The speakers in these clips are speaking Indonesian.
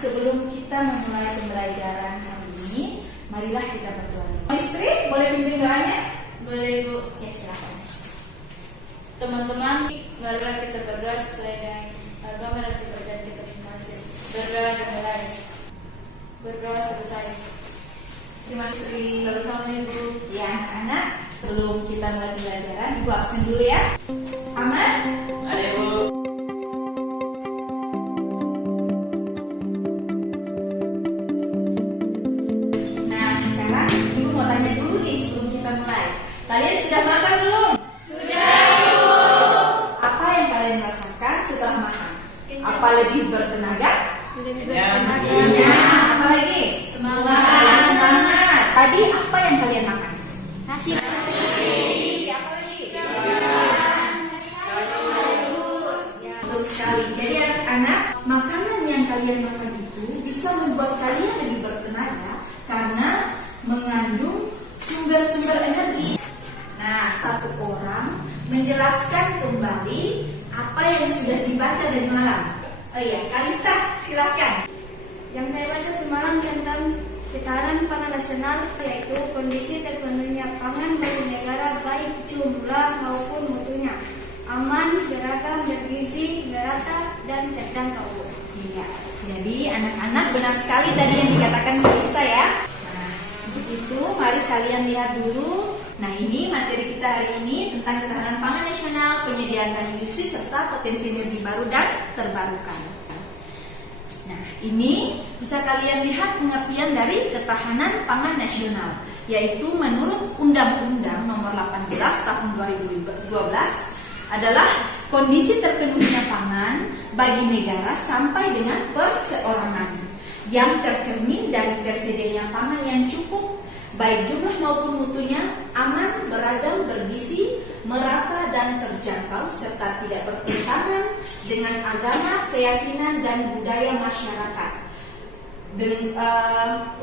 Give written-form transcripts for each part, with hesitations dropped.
sebelum kita memulai pembelajaran kali ini, marilah kita berdoa. Istri, boleh pimpin doanya? Boleh, Bu. Ya, silakan. Teman-teman, marilah kita berdoa sesuai dengan agama dan kepercayaan kita masing-masing. Berdoa dimulai. Berdoa selesai. Terima kasih. Sama-sama, Ibu. Ya, anak-anak, sebelum kita mulai pembelajaran, Ibu absen dulu ya. Aman? Ada, Bu. Nah, sekarang Ibu mau tanya dulu nih sebelum kita mulai. Kalian sudah makan belum? Sudah, Bu. Apa yang kalian rasakan setelah makan? Apa lebih bertenaga? Ya. Apa lagi? Semangat. Semangat. Tadi apa yang kalian makan? Nasi. Apa lagi? Ya, betul sekali. Jadi anak-anak, makanan yang kalian makan itu bisa membuat kalian lebih bertenaga karena mengandung sumber-sumber energi. Nah, satu orang menjelaskan kembali apa yang sudah dibaca dari malam. Oh iya, Kalista, silakan. Yang saya baca semalam tentang ketahanan pangan nasional, yaitu kondisi terpenuhinya pangan bagi negara baik jumlah maupun mutunya, aman, beragam, bergizi, merata, dan terjangkau. Iya, jadi anak-anak benar sekali tadi yang dikatakan Kalista ya. Nah, untuk itu mari kalian lihat dulu. Nah, ini materi kita hari ini tentang ketahanan pangan nasional, penyediaan dan industri serta potensi energi baru dan terbarukan. Nah, ini bisa kalian lihat pengertian dari ketahanan pangan nasional, yaitu menurut Undang-Undang Nomor 18 Tahun 2012 adalah kondisi terpenuhinya pangan bagi negara sampai dengan perseorangan yang tercermin dari tersedianya pangan yang cukup, baik jumlah maupun mutunya, aman, beragam, bergizi, merata dan terjangkau, serta tidak bertentangan dengan agama, keyakinan dan budaya masyarakat.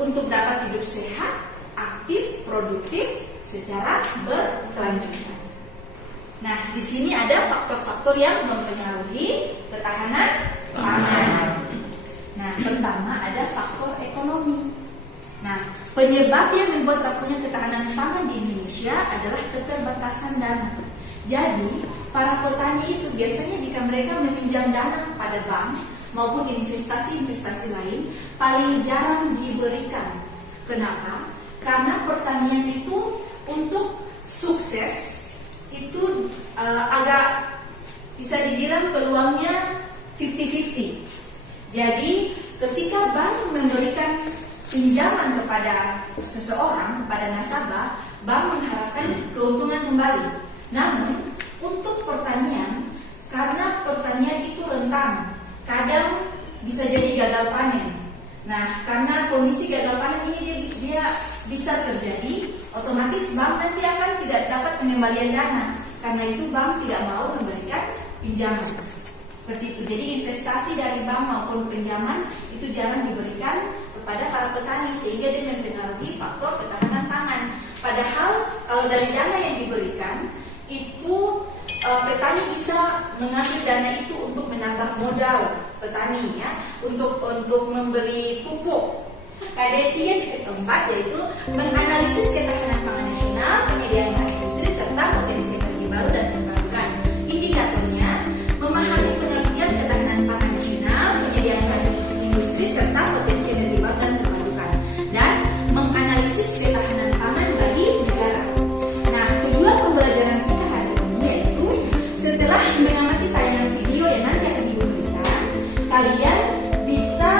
Untuk dapat hidup sehat, aktif, produktif secara berkelanjutan. Nah, di sini ada faktor-faktor yang mempengaruhi ketahanan pangan. Nah, pertama ada faktor ekonomi. Nah, penyebab yang membuat rapuhnya ketahanan pangan di Indonesia adalah keterbatasan dana. Jadi, para petani itu biasanya jika mereka meminjam dana pada bank maupun investasi-investasi lain, paling jarang diberikan. Kenapa? Karena pertanian itu untuk sukses itu agak bisa dibilang peluangnya 50-50. Jadi ketika bank memberikan pinjaman kepada seseorang, kepada nasabah, bank mengharapkan keuntungan kembali. Namun untuk pertanian, karena pertanian itu rentan, kadang bisa jadi gagal panen. Nah, karena kondisi gagal panen ini dia bisa terjadi, otomatis bank nanti akan tidak dapat pengembalian dana. Karena itu bank tidak mau memberikan pinjaman. Seperti itu. Jadi investasi dari bank maupun pinjaman itu jarang diberikan kepada para petani sehingga dia mempengaruhi faktor ketahanan pangan. Padahal kalau dari dana yang diberikan itu petani bisa mengambil dana itu untuk menambah modal petani ya, untuk membeli pupuk. KDT yang keempat yaitu menganalisis ketahanan pangan nasional, penyediaan bahan industri serta potensi energi baru dan terbarukan. Indikatornya memahami pengertian ketahanan pangan nasional, penyediaan bahan industri serta potensi energi baru dan terbarukan, dan menganalisis ketahanan pangan bagi negara. Nah, tujuan pembelajaran kita hari ini yaitu setelah mengamati tayangan video yang nanti akan diberikan, kalian bisa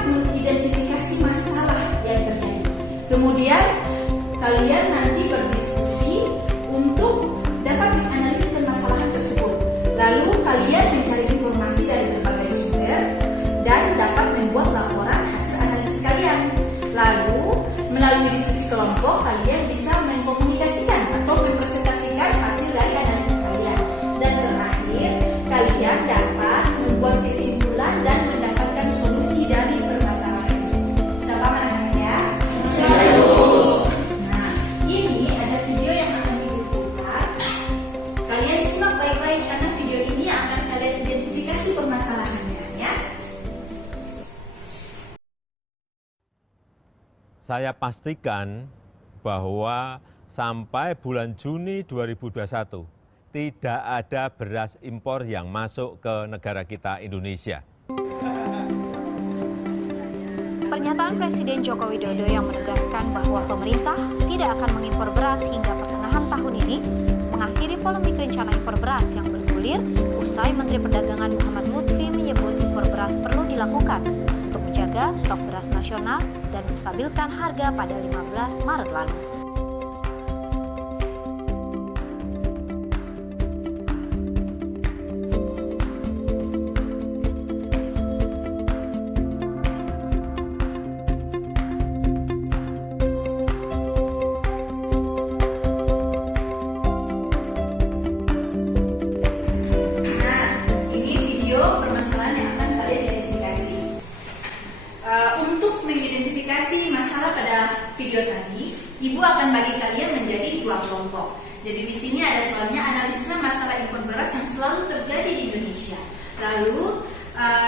mengidentifikasi masalah yang terjadi. Kemudian kalian nanti berdiskusi untuk dapat menganalisis permasalahan tersebut. Lalu kalian mencari informasi dari berbagai sumber dan dapat membuat laporan hasil analisis kalian. Lalu melalui diskusi kelompok kalian bisa mengkomunikasikan atau mempresentasikan hasil dari analisis kalian. Dan terakhir kalian dapat membuat kesimpulan dan mendapatkan solusi dari permasalahan. Siapa anak-anak ya? Nah, ini ada video yang akan dibutuhkan. Kalian simak baik-baik karena video ini akan kalian identifikasi saya pastikan bahwa sampai bulan Juni 2021 tidak ada beras impor yang masuk ke negara kita Indonesia. Pernyataan Presiden Joko Widodo yang menegaskan bahwa pemerintah tidak akan mengimpor beras hingga pertengahan tahun ini mengakhiri polemik rencana impor beras yang bergulir usai Menteri Perdagangan Muhammad Lutfi menyebut impor beras perlu dilakukan untuk menjaga stok beras nasional dan menstabilkan harga pada 15 Maret lalu. Video tadi, Ibu akan bagi kalian menjadi dua kelompok. Jadi di sini ada soalnya analisisnya masalah impor beras yang selalu terjadi di Indonesia. Lalu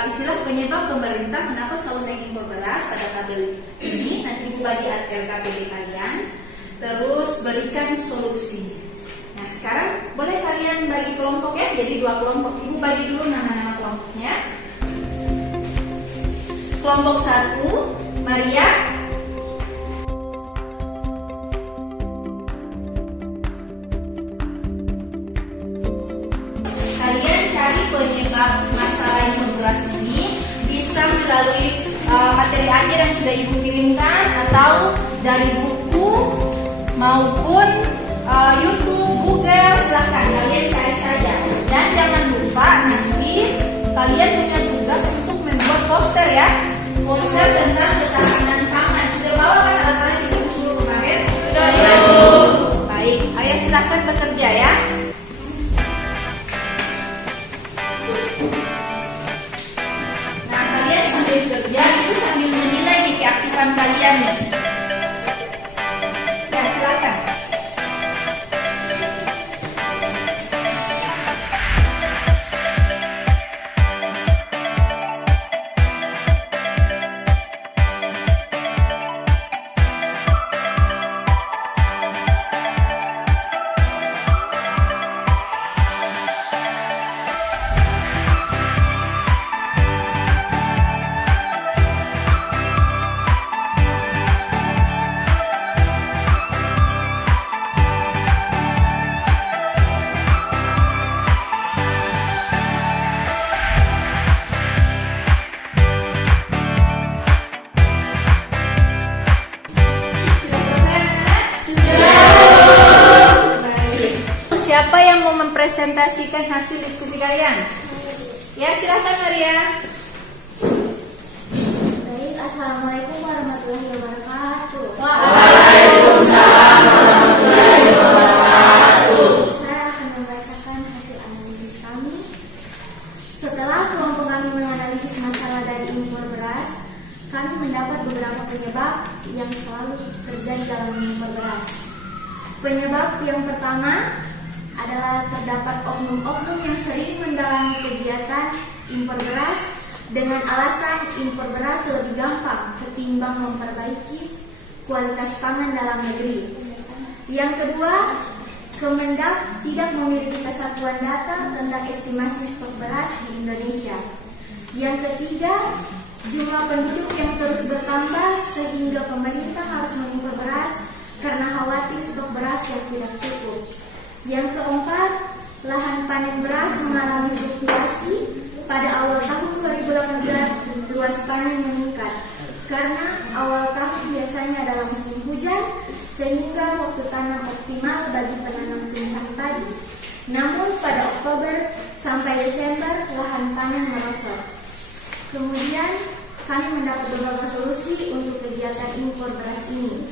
istilah penyebab pemerintah kenapa selalu naik impor beras pada tabel ini. Nanti Ibu bagi RKPD kalian, terus berikan solusi. Nah sekarang boleh kalian bagi kelompok ya, jadi dua kelompok. Ibu bagi dulu nama-nama kelompoknya. Kelompok 1, Maria. Penyebab masalah impor beras ini bisa melalui materi ajar yang sudah Ibu kirimkan atau dari buku maupun YouTube, Google, silahkan kalian cari saja. Dan jangan lupa nanti kalian punya tugas untuk membuat poster ya, poster tentang ketahanan pangan. Sudah bawa kan alat-alat yang Ibu suruh kemarin? Sudah. Baik, ayo silahkan bekerja ya. Kerja itu sambil menilai nih keaktifan kalian nih. Ya silakan. Siapa yang mau mempresentasikan hasil diskusi kalian? Ya, silakan Maria. Baik, Assalamualaikum warahmatullahi wabarakatuh. Waalaikumsalam warahmatullahi wabarakatuh. Saya akan membacakan hasil analisis kami. Setelah kelompok kami menganalisis masalah dari impor beras, kami mendapat beberapa penyebab yang selalu terjadi dalam impor beras. Penyebab yang pertama adalah terdapat oknum-oknum yang sering mendalangi kegiatan impor beras dengan alasan impor beras lebih gampang ketimbang memperbaiki kualitas pangan dalam negeri. Yang kedua, Kemendak tidak memiliki kesatuan data tentang estimasi stok beras di Indonesia. Yang ketiga, jumlah penduduk yang terus bertambah sehingga pemerintah harus mengimpor beras karena khawatir stok beras yang tidak cukup. Yang keempat, lahan panen beras mengalami fluktuasi. Pada awal tahun 2018, luas panen meningkat karena awal tahun biasanya adalah musim hujan, sehingga waktu tanam optimal bagi penanam tumbuhan padi. Namun pada Oktober sampai Desember, lahan panen merosot. Kemudian, kami mendapat beberapa solusi untuk kegiatan impor beras ini.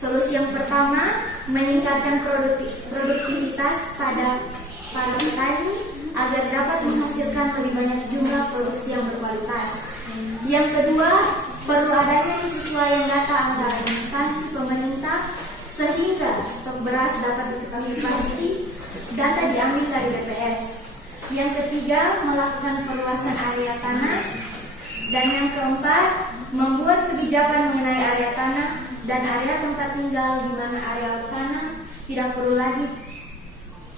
Solusi yang pertama, meningkatkan produktivitas pada petani agar dapat menghasilkan lebih banyak jumlah produksi yang berkualitas. Yang kedua, perlu adanya kesesuaian data antara instansi pemerintah sehingga stok beras dapat diketahui pasti. Data diambil dari BPS. Yang ketiga, melakukan perluasan area tanah. Dan yang keempat, membuat kebijakan mengenai area tanah dan area tempat tinggal, di mana area tanah tidak perlu lagi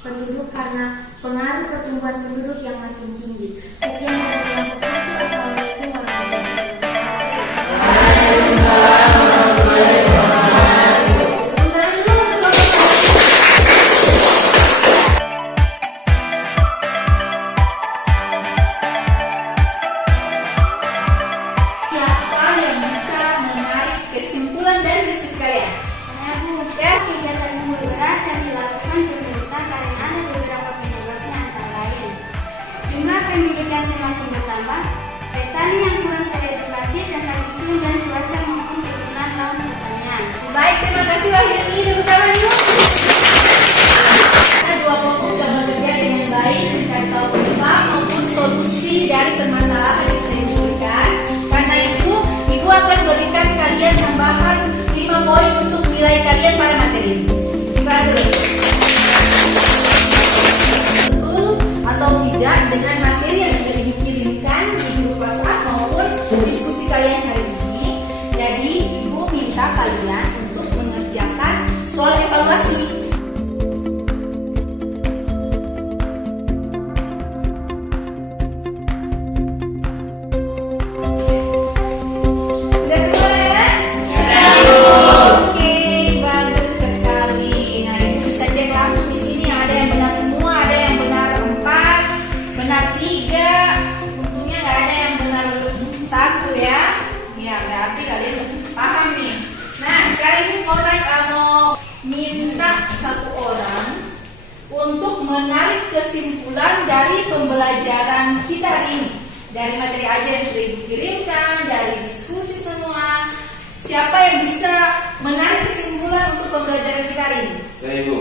penduduk karena pengaruh pertumbuhan penduduk yang makin tinggi. Sekian dari kelompok 1. Assalamualaikum warahmatullahi Siapa yang bisa menarik kesimpulan dari diskusi kalian? Saya Bu, kegiatan impor beras yang dilakukan pemerintah karena ada beberapa penyebabnya, antara lain jumlah penduduk yang semakin bertambah, petani yang kurang teredukasi tentang iklim dan cuaca maupun kegunaan lahan pertanian. Baik, terima kasih Wahyuni. Tepuk tangan dulu. Ada dua kelompok sudah bekerja dengan baik mencari tahu penyebab maupun solusi dari permasalahan yang sudah diberikan. Karena itu, Ibu akan berikan kalian tambahan 5 poin untuk menilai kalian pada materi ini. Saya dulu. Betul atau tidak dengan materi yang sudah dikirimkan di grup WhatsApp maupun diskusi kalian hari ini. Jadi, Ibu minta kalian untuk mengerjakan soal evaluasi. Sudah semua ya? Oke, bagus sekali. Nah, Ibu bisa cek langsung di sini, ada yang benar semua, ada yang benar 4, benar 3. Untungnya nggak ada yang benar 1 ya. Ya, berarti kalian paham nih. Nah, sekarang ini mau minta satu orang untuk menarik kesimpulan dari pembelajaran kita hari ini. Dari materi aja yang sudah Ibu kirimkan, dari diskusi semua. Siapa yang bisa menarik kesimpulan untuk pembelajaran kita hari ini? Saya Ibu.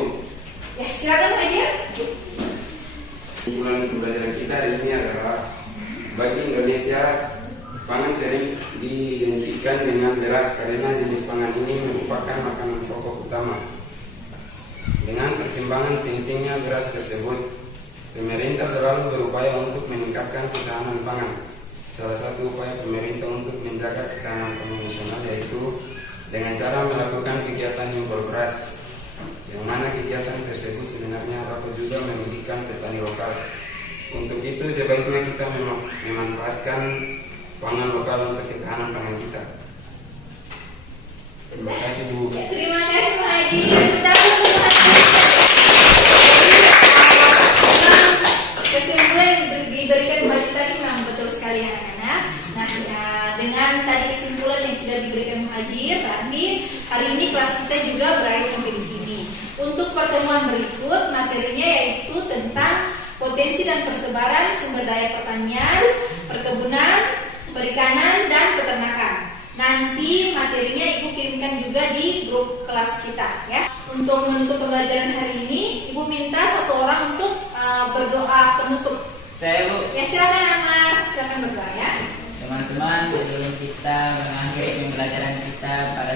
Ya, silakan aja. Kesimpulan pembelajaran kita hari ini adalah bagi Indonesia pangan sering diidentikan dengan beras karena jenis pangan ini merupakan makanan pokok utama. Dengan pertimbangan pentingnya beras tersebut, pemerintah selalu berupaya untuk meningkatkan ketahanan pangan. Salah satu upaya pemerintah untuk menjaga ketahanan pangan nasional yaitu dengan cara melakukan kegiatan impor beras, yang mana kegiatan tersebut sebenarnya dapat juga mendidikan petani lokal. Untuk itu sebaiknya kita memanfaatkan pangan lokal untuk ketahanan pangan kita. Terima kasih Bu. Terima kasih Pak Haji. Kesimpulan yang diberikan Pak Haji tadi memang betul sekali anak-anak. Nah, dengan tadi kesimpulan yang sudah diberikan Pak Haji, terakhir hari ini kelas kita juga berakhir sampai di sini. Untuk pertemuan berikut materinya yaitu tentang potensi dan persebaran sumber daya pertanian, perkebunan, perikanan, dan peternakan. Nanti materinya Ibu kirimkan juga di grup kelas kita ya. Untuk menutup pembelajaran hari ini, Ibu minta satu orang untuk berdoa penutup. Saya Bu. Ya, silakan Amar, silakan berdoa ya. Teman-teman, sebelum kita mengakhiri pembelajaran kita pada